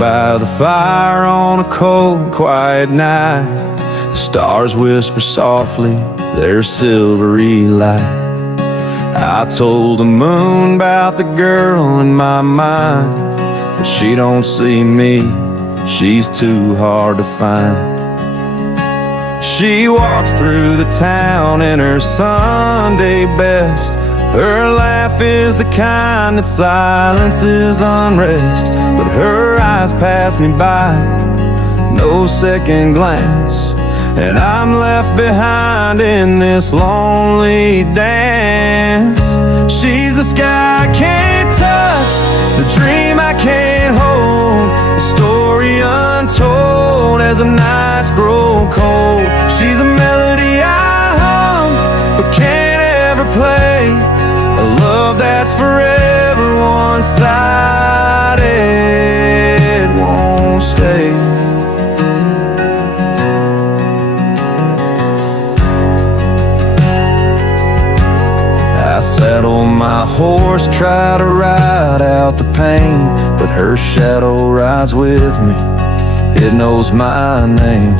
by the fire on a cold, quiet night. The stars whisper softly their silvery light. I told the moon about the girl in my mind, but she don't see me, she's too hard to find. She walks through the town in her Sunday best. Her laugh is the kind that silences unrest, but her eyes pass me by, no second glance, and I'm left behind in this lonely dance. She's the sky I can't touch, the dream I can't hold, the story untold as the nights grow cold. She's a melody I hum but can't ever play, a love that's forever one-sided, won't stay. I saddle my horse, try to ride out the pain, but her shadow rides with me, it knows my name.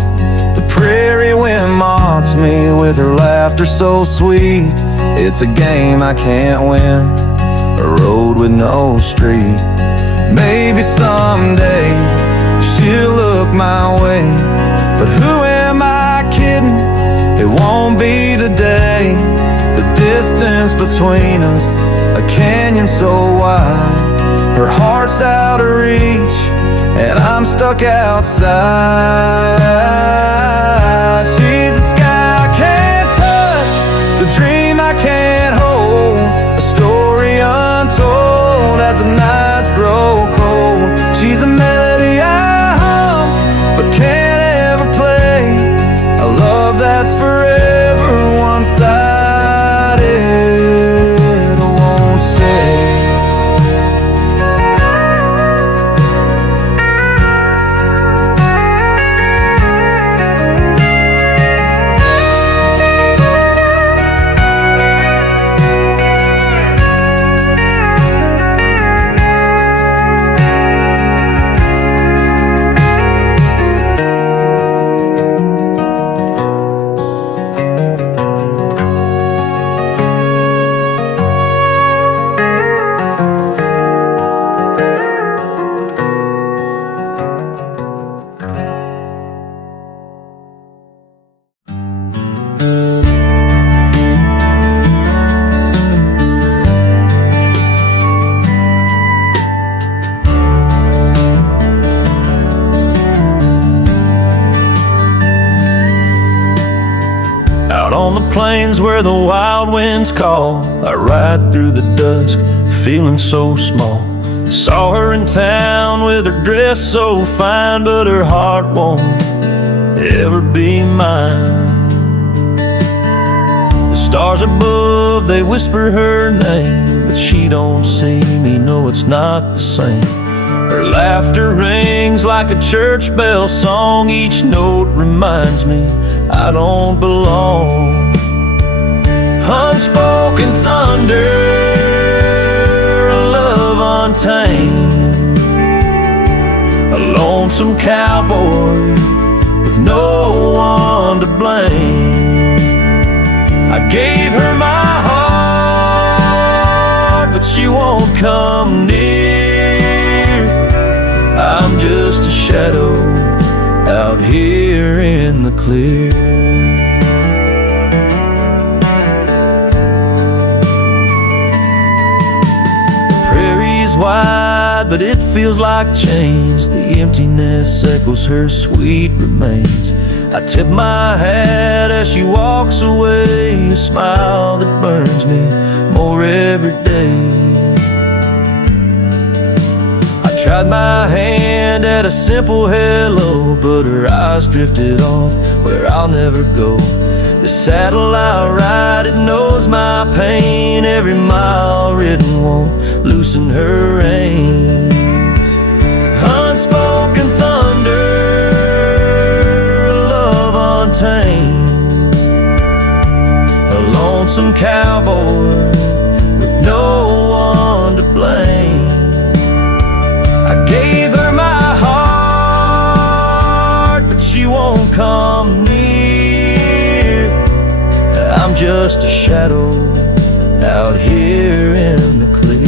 The prairie wind mocks me with her laughter so sweet. It's a game I can't win, a road with no street. Maybe someday she'll look my way, but who am I kidding? It won't be the day. The distance between us, a canyon so wide, her heart's out of reach and I'm stuck outside. She's the sky I can't touch, the dream I can't hold, a story untold as the nights grow cold. She's a melody I hum but can't ever play, a love that's forever one-sided, won't stay. Plains where the wild winds call, I ride through the dusk, feeling so small. Saw her in town with her dress so fine, but her heart won't ever be mine. The stars above, they whisper her name, but she don't see me, no, it's not the same. Her laughter rings like a church bell song, each note reminds me I don't belong. Unspoken thunder, a love untamed, a lonesome cowboy with no one to blame. I gave her my heart, but she won't come near. I'm just a shadow out here in the clear. Wide, but it feels like change. The emptiness echoes her sweet remains. I tip my hat as she walks away, a smile that burns me more every day. I tried my hand at a simple hello, but her eyes drifted off where I'll never go. The saddle I ride, it knows my pain. Every mile ridden won't loosen her reins. Unspoken thunder, a love untamed, a lonesome cowboy with no one to blame. I gave her my heart, just a shadow out here in the clear.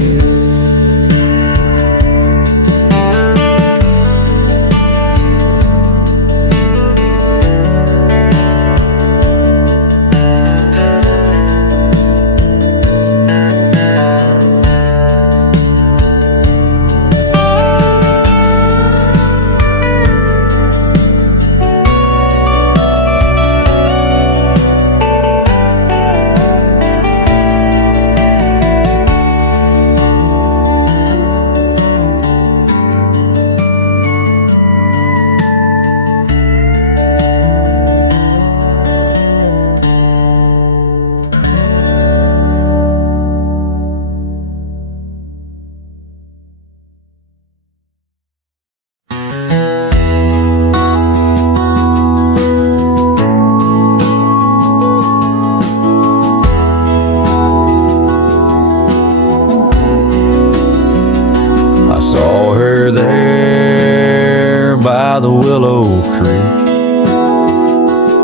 Saw her there by the Willow Creek,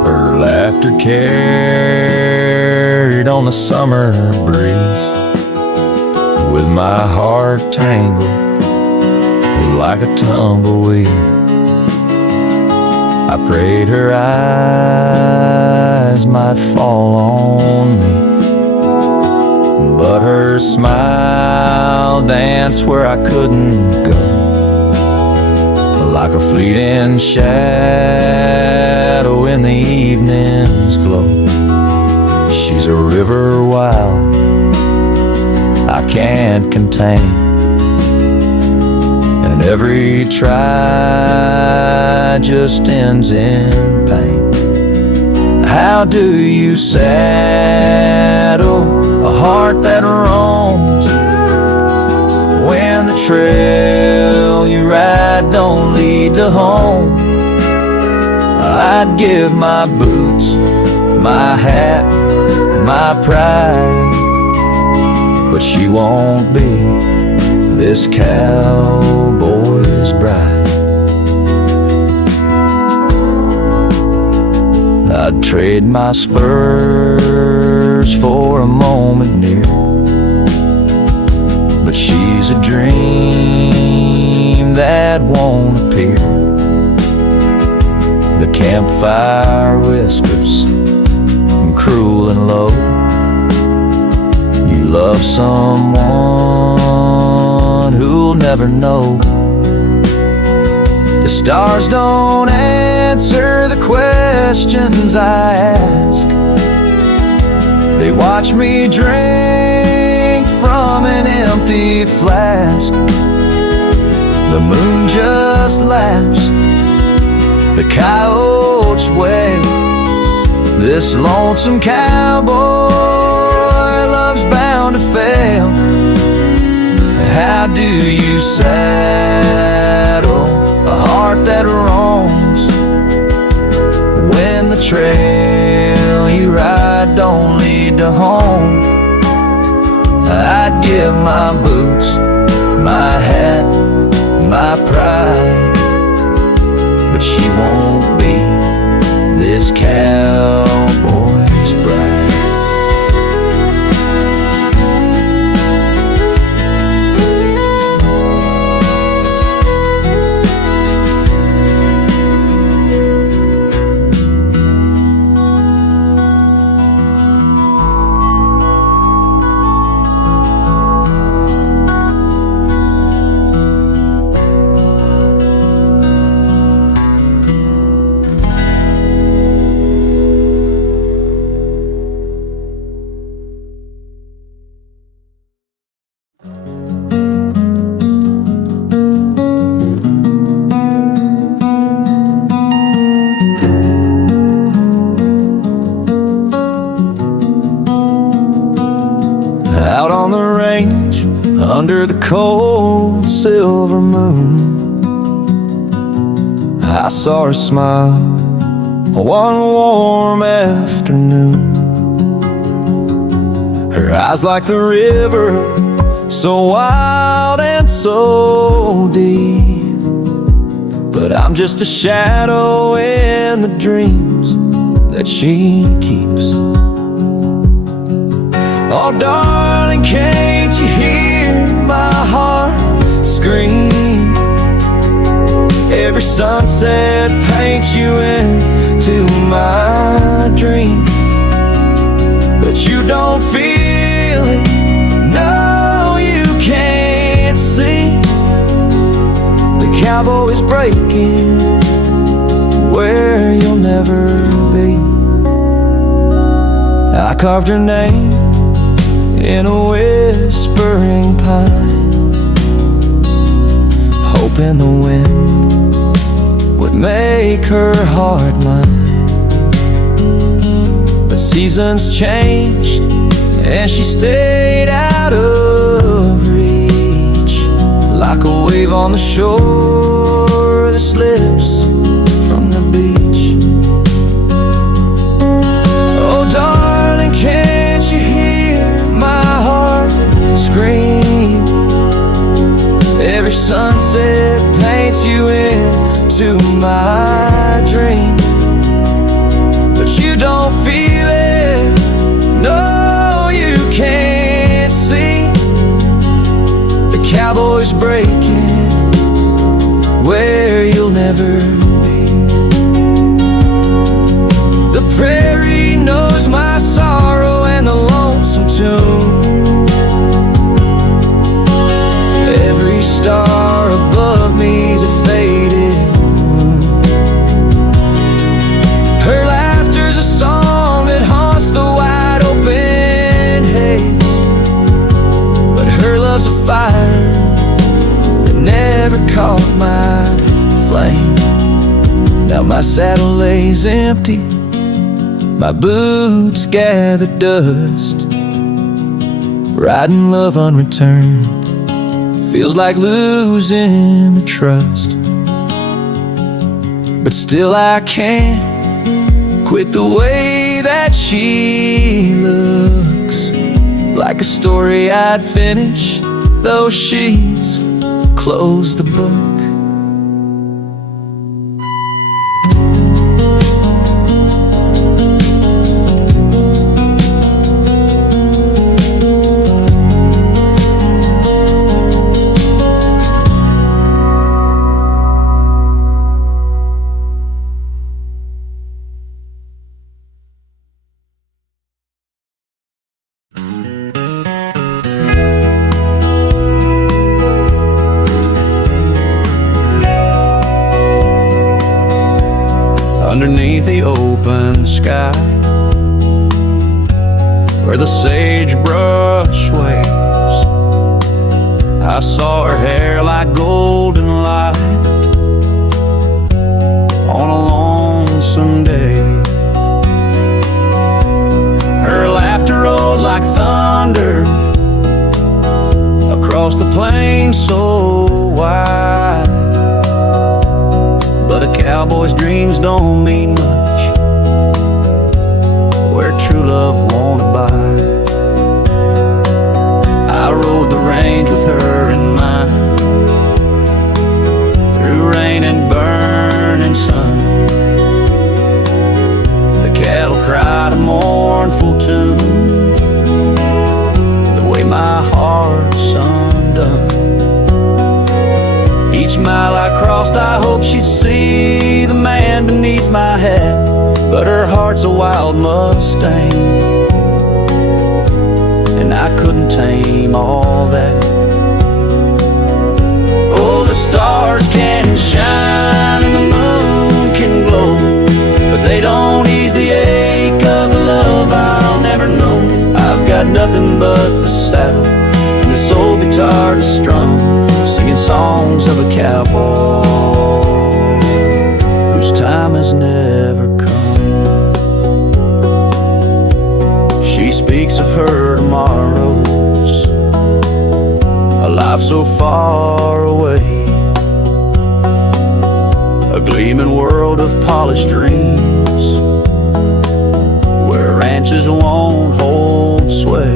her laughter carried on the summer breeze, with my heart tangled like a tumbleweed. I prayed her eyes might fall on me, but her smile danced where I couldn't go, like a fleeting shadow in the evening's glow. She's a river wild I can't contain, and every try just ends in pain. How do you saddle a heart that roams when the trail you ride don't lead to home? I'd give my boots, my hat, my pride, but she won't be this cowboy's bride. I'd trade my spurs for a moment near, but she's a dream that won't appear. The campfire whispers, cruel and low, you love someone who'll never know. The stars don't answer the questions I ask, they watch me drink from an empty flask. The moon just laughs, the coyotes wail. This lonesome cowboy love's bound to fail. How do you saddle a heart that roams when the trail you ride don't lead to home? I'd give my boots, my hat, my pride, but she won't be this cowboy's bride. Out on the range, under the cold silver moon, I saw her smile one warm afternoon. Her eyes like the river, so wild and so deep, but I'm just a shadow in the dreams that she keeps. Oh darling, can't you hear my heart scream? Every sunset paints you into my dream, but you don't feel it, no you can't see. The cowboy's breaking where you'll never be. I carved her name in a whispering pine, hoping the wind would make her heart mine. But seasons changed and she stayed out of reach, like a wave on the shore that slips from the beach. Oh darling, can't you hear my heart scream? Every sunset paints you into my dream, but you don't feel it, no you can't see. The cowboy's breaking where you'll never be. The prairie knows my sorrow and the lonesome tune. Every star above me's a faded moon. Her laughter's a song that haunts the wide open haze, but her love's a fire that never caught my flame. Now my saddle lays empty, my boots gather dust. Riding love unreturned feels like losing the trust, but still I can't quit the way that she looks, like a story I'd finish, though she's closed the book. Underneath the open sky, where the sagebrush waves, I saw her hair like golden light on a lonesome day. Her laughter rolled like thunder across the plain so wide, but a cowboy's dreams don't mean much where true love won't abide. I rode the range with her in mind, through rain and burning sun. The cattle cried a mournful tune, the way my heart's undone. Each mile I crossed, I hoped she'd see the man beneath my hat, but her heart's a wild Mustang, and I couldn't tame all that. Oh, the stars can shine and the moon can glow, but they don't ease the ache of the love I'll never know. I've got nothing but the saddle and this old guitar to strum, singing songs of a cowboy whose time has never come. She speaks of her tomorrows, a life so far away, a gleaming world of polished dreams, where ranches won't hold sway.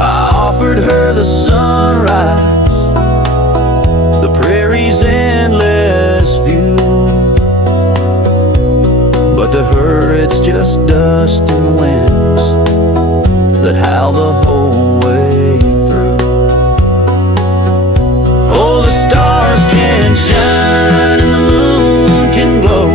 Offered her the sunrise, the prairie's endless view, but to her it's just dust and winds whole way through. Oh, the stars can shine and the moon can glow,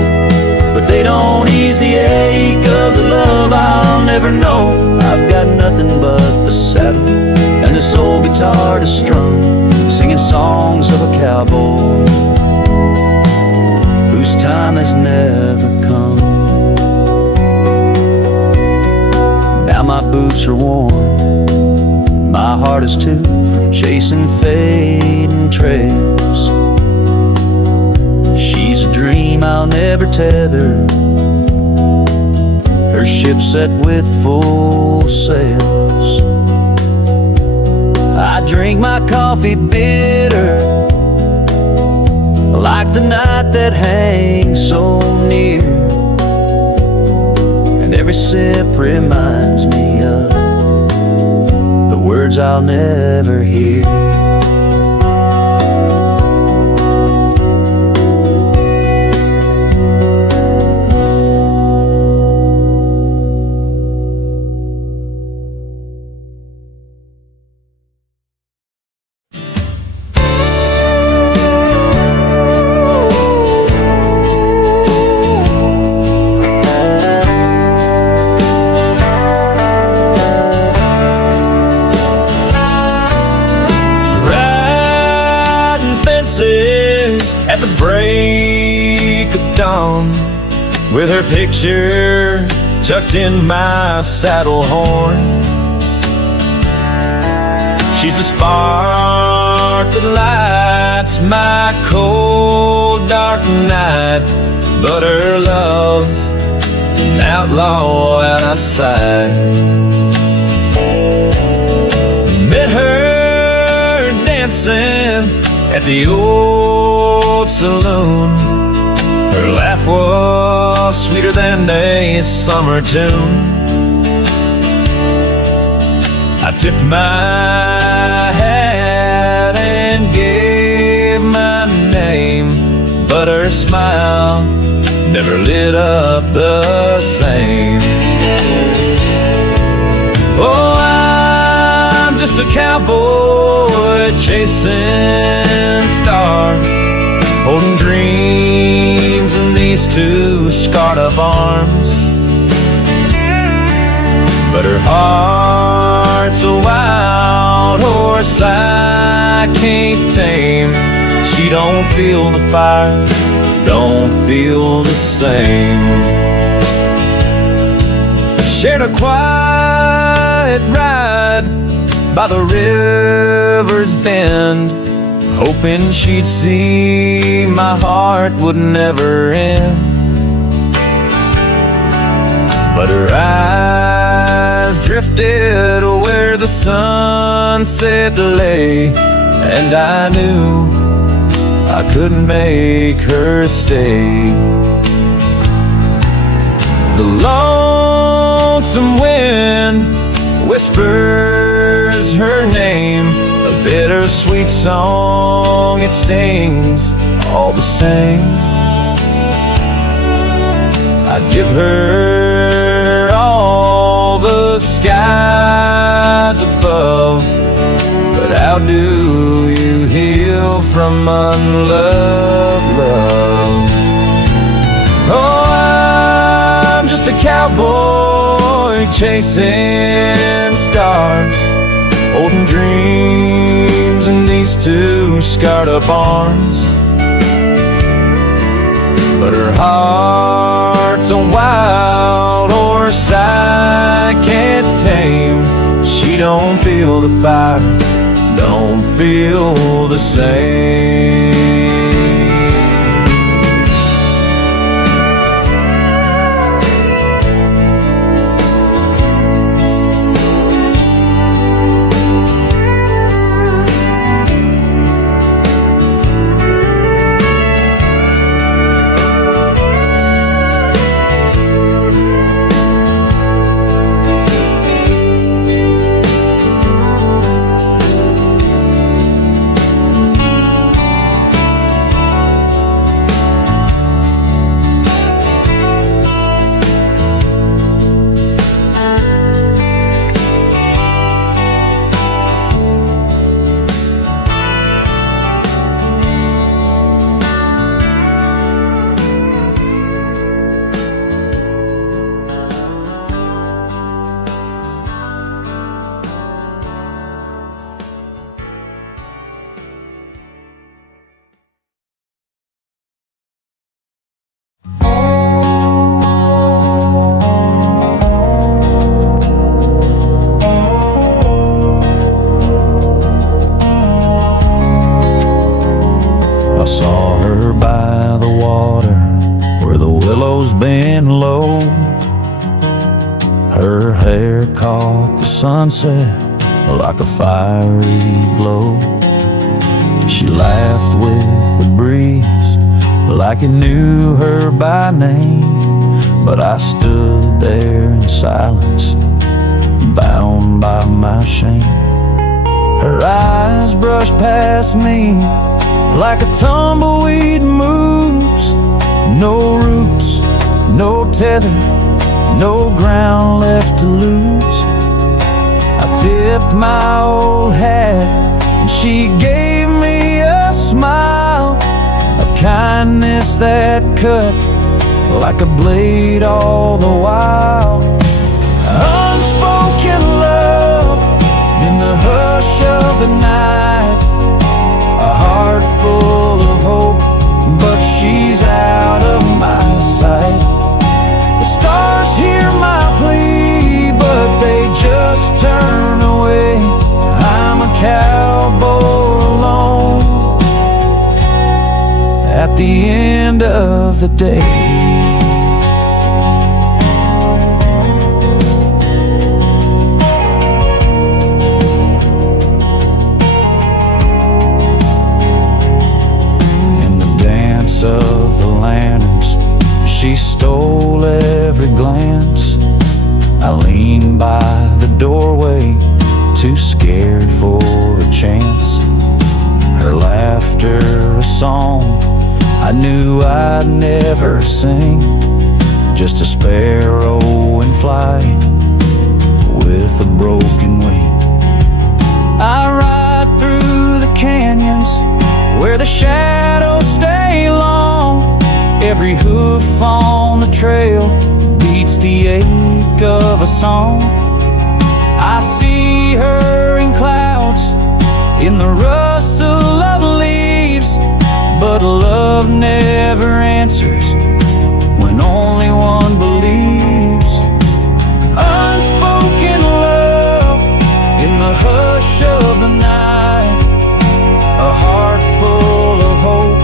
but they don't ease the ache of the love I'll never know. I've got nothing but the saddle and this old guitar to strum, singing songs of a cowboy whose time has never come. Now my boots are worn, my heart is too, from chasing fading trails. She's a dream I'll never tether, her ship set with full sails. I drink my coffee bitter, like the night that hangs so near, and every sip reminds me of the words I'll never hear. At the break of dawn, with her picture tucked in my saddle horn. She's a spark that lights my cold dark night, but her love's an outlaw out of sight. Met her dancing at the old saloon. Her laugh was sweeter than a summer tune. I tipped my hat and gave my name, but her smile never lit up the same. Oh, I'm just a cowboy chasing stars, holding dreams in these two scarred up arms. But her heart's a wild horse I can't tame. She don't feel the fire, don't feel the same. Shared a quiet ride by the river's bend, hoping she'd see my heart would never end. But her eyes drifted where the sunset lay, and I knew I couldn't make her stay. The lonesome wind whispers her name, a bittersweet song, it stings all the same. I'd give her all the skies above, but how do you heal from unloved love? Oh, I'm just a cowboy chasing stars, holding dreams in these two scarred up arms. But her heart's a wild horse I can't tame. She don't feel the fire, don't feel the same. sunset like a fiery glow. She laughed with the breeze like it knew her by name. But I stood there in silence, bound by my shame. Her eyes brushed past me like a tumbleweed moves. No roots, no tether, no ground left to lose. I tipped my old hat and she gave me a smile, a kindness that cut like a blade all the while. Unspoken love in the hush of the night, a heart full of hope, but she's out of my sight. The stars hear my plea, but they just turn away. I'm a cowboy alone at the end of the day. Of the lanterns, she stole every glance. I leaned by the doorway, too scared for a chance. Her laughter a song I knew I'd never sing, just a sparrow in flight with a broken wing. I ride through the canyons where the shadows stay long. Every hoof on the trail beats the ache of a song. I see her in clouds, in the rustle of leaves, but love never answers when only one believes. Unspoken love in the hush of the night, a heart full of hope,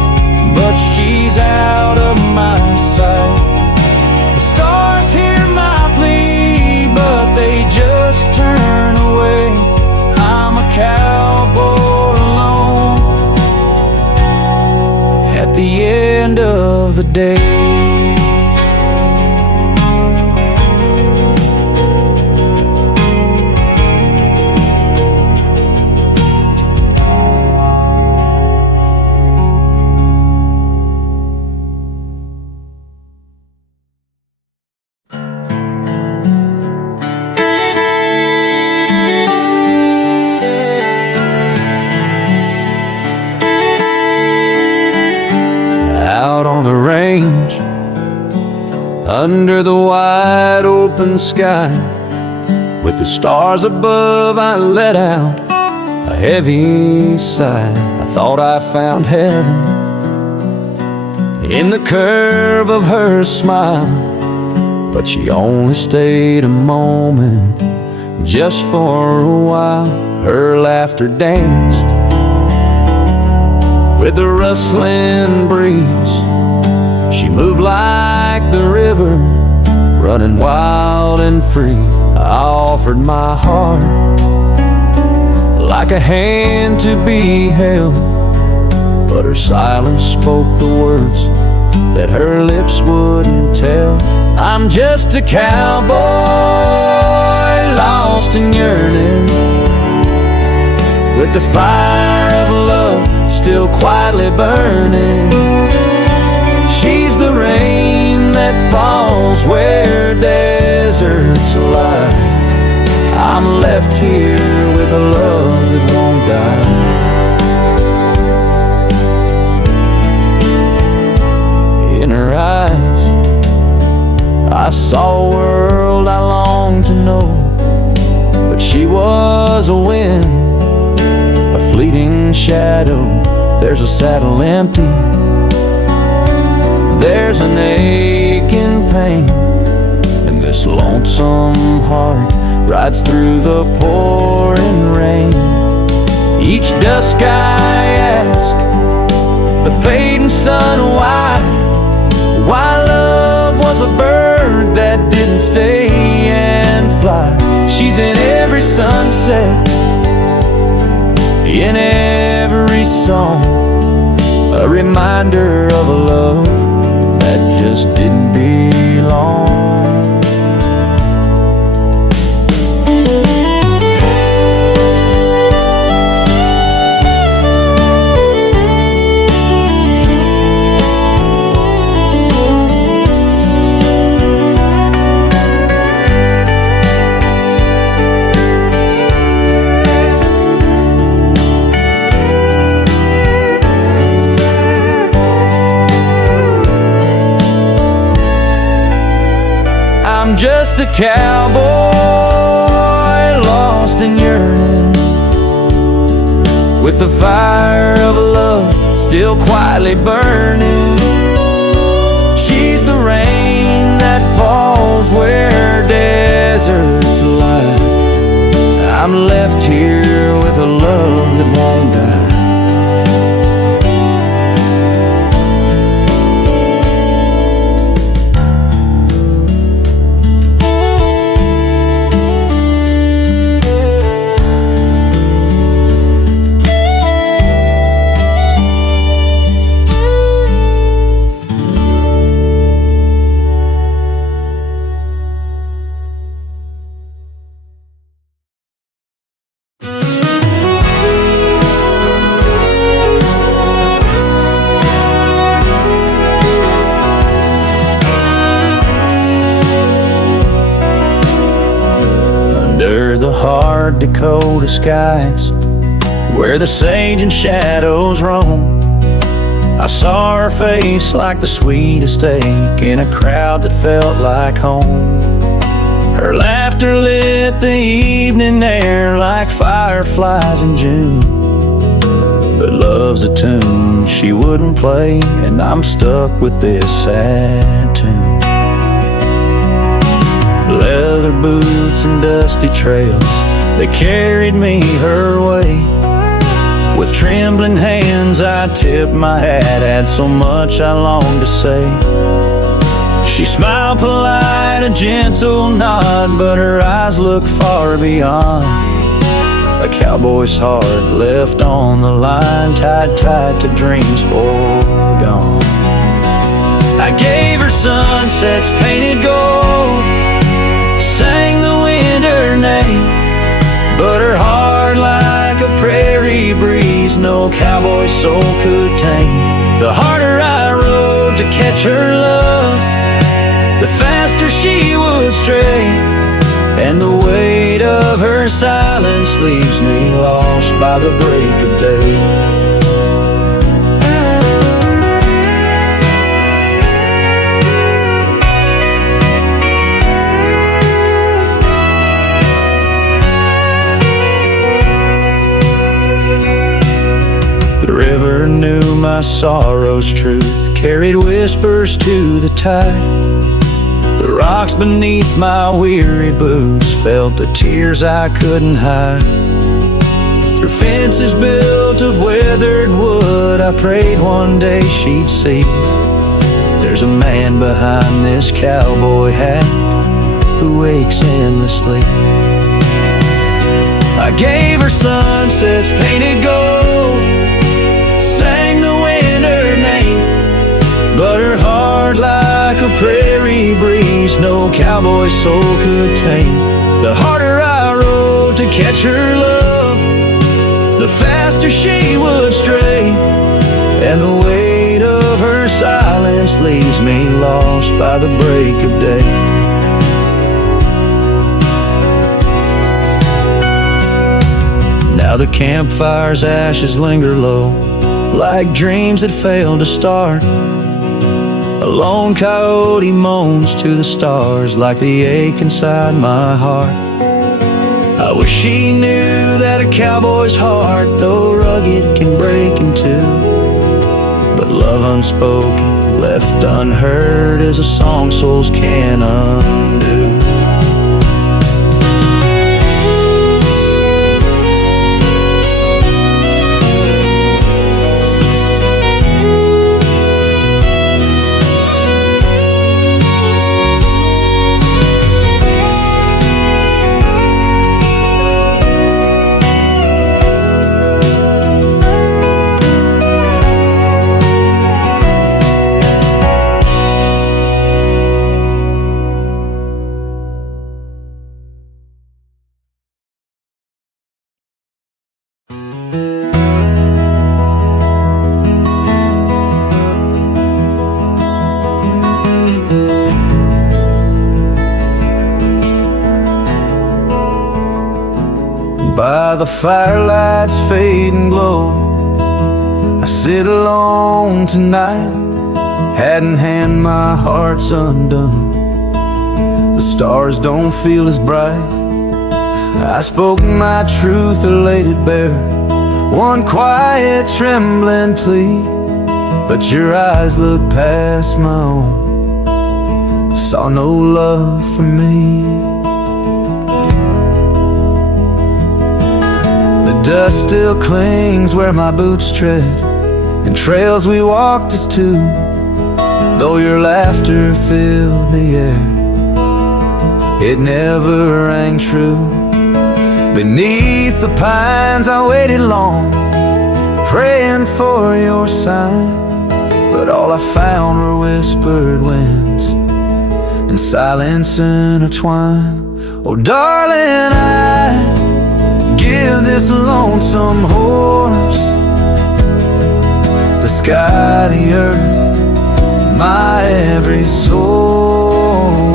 but she's out of my sight. The stars hear my plea, but they just turn away. I'm a cowboy alone at the end of the day. Under the wide open sky, with the stars above, I let out a heavy sigh. I thought I found heaven in the curve of her smile, but she only stayed a moment, just for a while. Her laughter danced with the rustling breeze. She moved like the river, running wild and free. I offered my heart like a hand to be held, but her silence spoke the words that her lips wouldn't tell. I'm just a cowboy, lost and yearning, with the fire of love still quietly burning. She's the rain that falls where deserts lie. I'm left here with a love that won't die. In her eyes, I saw a world I longed to know, but she was a wind, a fleeting shadow. There's a saddle empty, there's an aching pain, and this lonesome heart rides through the pouring rain. Each dusk I ask the fading sun why love was a bird that didn't stay and fly. She's in every sunset in every song, a reminder of a love that just didn't belong. I'm just a cowboy, lost and yearning, with the fire of love still quietly burning. She's the rain that falls where deserts lie. I'm left here with a love that won't die. The hard Dakota skies, where the sage and shadows roam, I saw her face like the sweetest ache in a crowd that felt like home. Her laughter lit the evening air like fireflies in June. But love's a tune she wouldn't play, and I'm stuck with this sad tune. Leather boots and dusty trails, they carried me her way. With trembling hands I tipped my hat, had so much I longed to say. She smiled polite, a gentle nod, but her eyes looked far beyond. A cowboy's heart left on the line, tied tight to dreams foregone. I gave her sunsets painted gold, sang the wind her name, but her heart like a prairie breeze no cowboy soul could tame. The harder I rode to catch her love, the faster she would stray, and the weight of her silence leaves me lost by the break of day. The river knew my sorrow's truth, carried whispers to the tide. The rocks beneath my weary boots felt the tears I couldn't hide. Through fences built of weathered wood, I prayed one day she'd see there's a man behind this cowboy hat who wakes endlessly. I gave her sunsets painted gold, sang the wind her name, but her heart like a prairie breeze no cowboy soul could tame. The harder I rode to catch her love, the faster she would stray, and the weight of her silence leaves me lost by the break of day. Now the campfire's ashes linger low, like dreams that failed to start. A lone coyote moans to the stars like the ache inside my heart. I wish she knew that a cowboy's heart, though rugged, can break in two. But love unspoken, left unheard, is a song souls can undo. the firelight's fade and glow, I sit alone tonight, hat in hand, my heart's undone. The stars don't feel as bright. I spoke my truth or laid it bare, one quiet trembling plea, but your eyes looked past my own, saw no love for me. The dust still clings where my boots tread, and trails we walked as two, though your laughter filled the air, it never rang true. Beneath the pines I waited long, praying for your sign, but all I found were whispered winds and silence intertwined. Oh darling, I give this lonesome horse, the sky, the earth, my every source.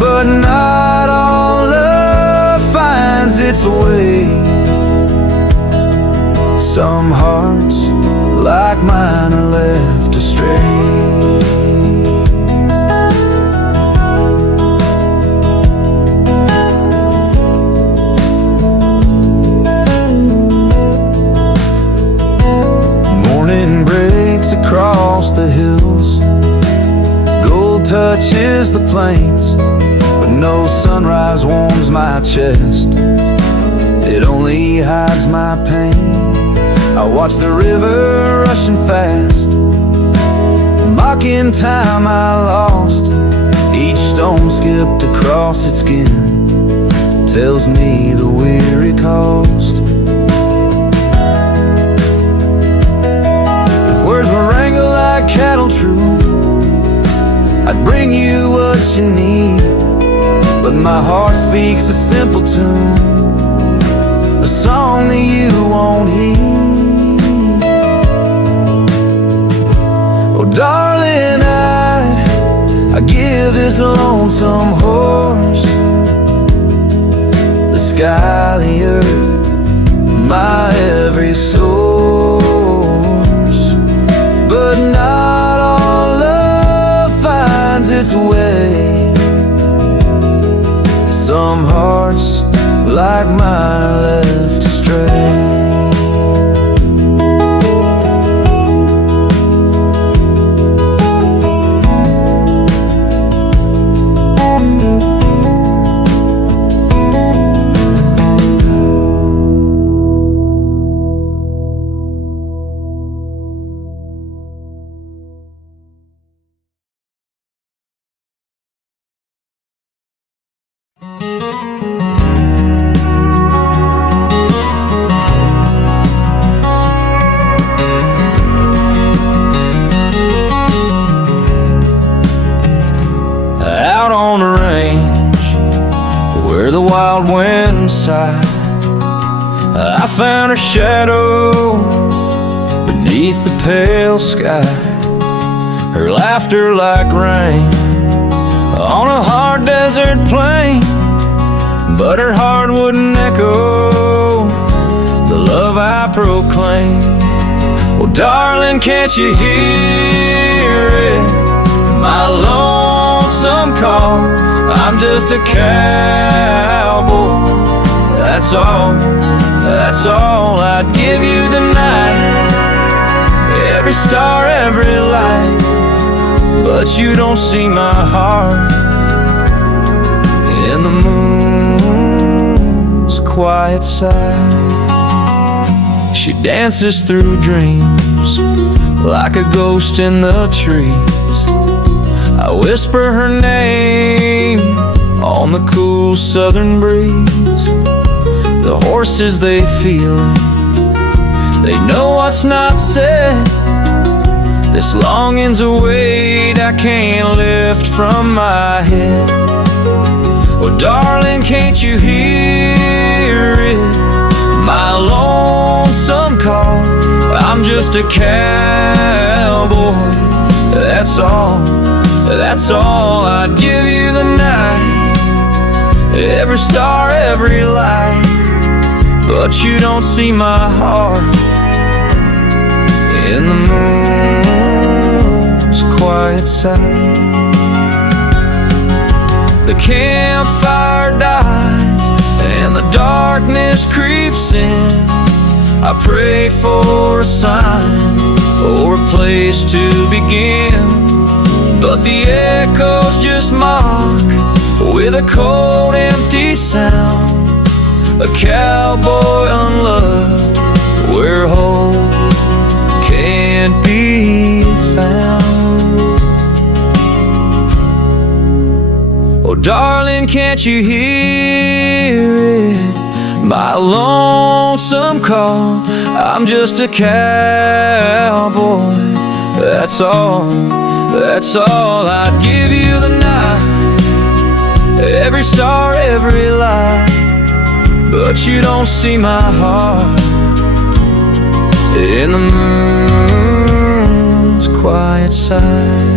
But not all love finds its way. Some hearts like mine are left astray. Morning breaks across the hills, gold touches the plains, but no sunrise warms my chest, it only hides my pain. I watch the river rushing fast, mocking time I lost. Each stone skipped across its skin tells me the weary cost. If words were wrangled like cattle true, I'd bring you what you need, but my heart speaks a simple tune, a song that you won't heed. Oh darling, I give this lonesome horse, the sky, the earth, my every source. But not all love finds its way. Some hearts like mine are left astray. Out on the range where the wild winds sigh, I found her shadow beneath the pale sky, her laughter like rain on a hard desert plain, but her heart wouldn't echo the love I proclaim. Oh darling, can't you hear it, my lonesome call? I'm just a cowboy, that's all, that's all. I'd give you the night, every star, every light, but you don't see my heart in the moon's quiet side. She dances through dreams like a ghost in the trees. I whisper her name on the cool southern breeze. The horses, they feel it, they know what's not said. This longing's a weight I can't lift from my head. Oh darling, can't you hear it, my lonesome call? I'm just a cowboy, that's all, that's all. I'd give you the night, every star, every light, but you don't see my heart in the moon's quiet side. The campfire dies and the darkness creeps in. I pray for a sign or a place to begin, but the echoes just mock with a cold, empty sound. A cowboy unloved, where hope can't be found. Oh darling, can't you hear it? My lonesome call. I'm just a cowboy, that's all, that's all. I'd give you the night, every star, every light, but you don't see my heart in the moon's quiet side.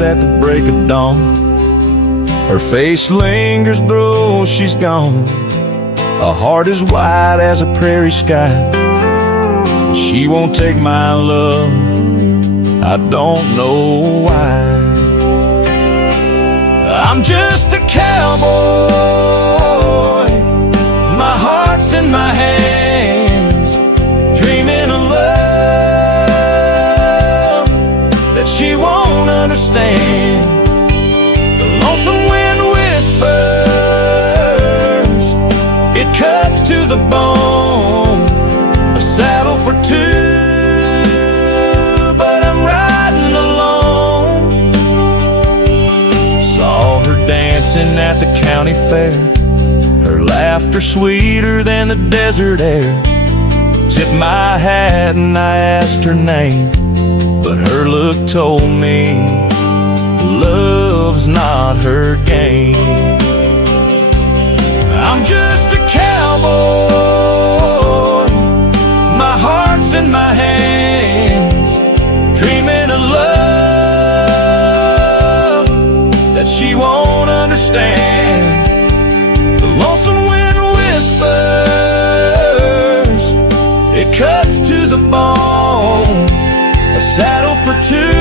At the break of dawn, her face lingers though she's gone. Her heart is wide as a prairie sky. She won't take my love, I don't know why. I'm just a cowboy, my heart's in my hands, dreaming of love that she won't understand. The lonesome wind whispers, it cuts to the bone. A saddle for two, but I'm riding alone. Saw her dancing at the county fair, her laughter sweeter than the desert air. Tipped my hat and I asked her name, but her look told me love's not her game. I'm just a cowboy, my heart's in my hands, dreaming of love that she won't understand. The lonesome wind whispers, it cuts to the bone. A saddle for two,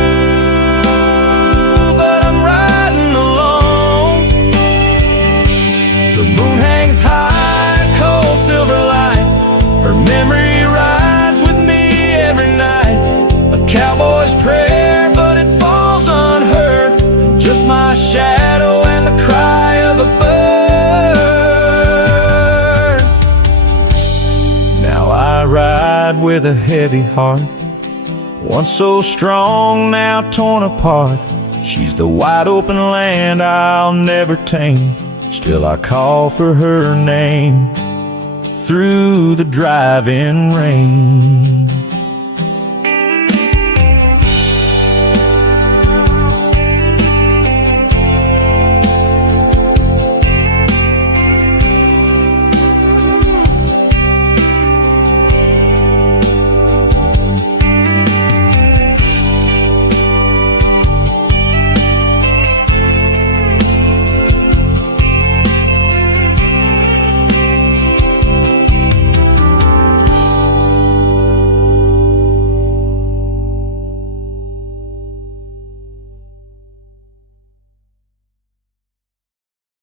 but I'm riding alone. The moon hangs high, cold silver light. Her memory rides with me every night. A cowboy's prayer, but it falls unheard. Just my shadow and the cry of a bird. Now I ride with a heavy heart, once so strong, now torn apart. She's the wide open land I'll never tame. Still I call for her name through the driving rain.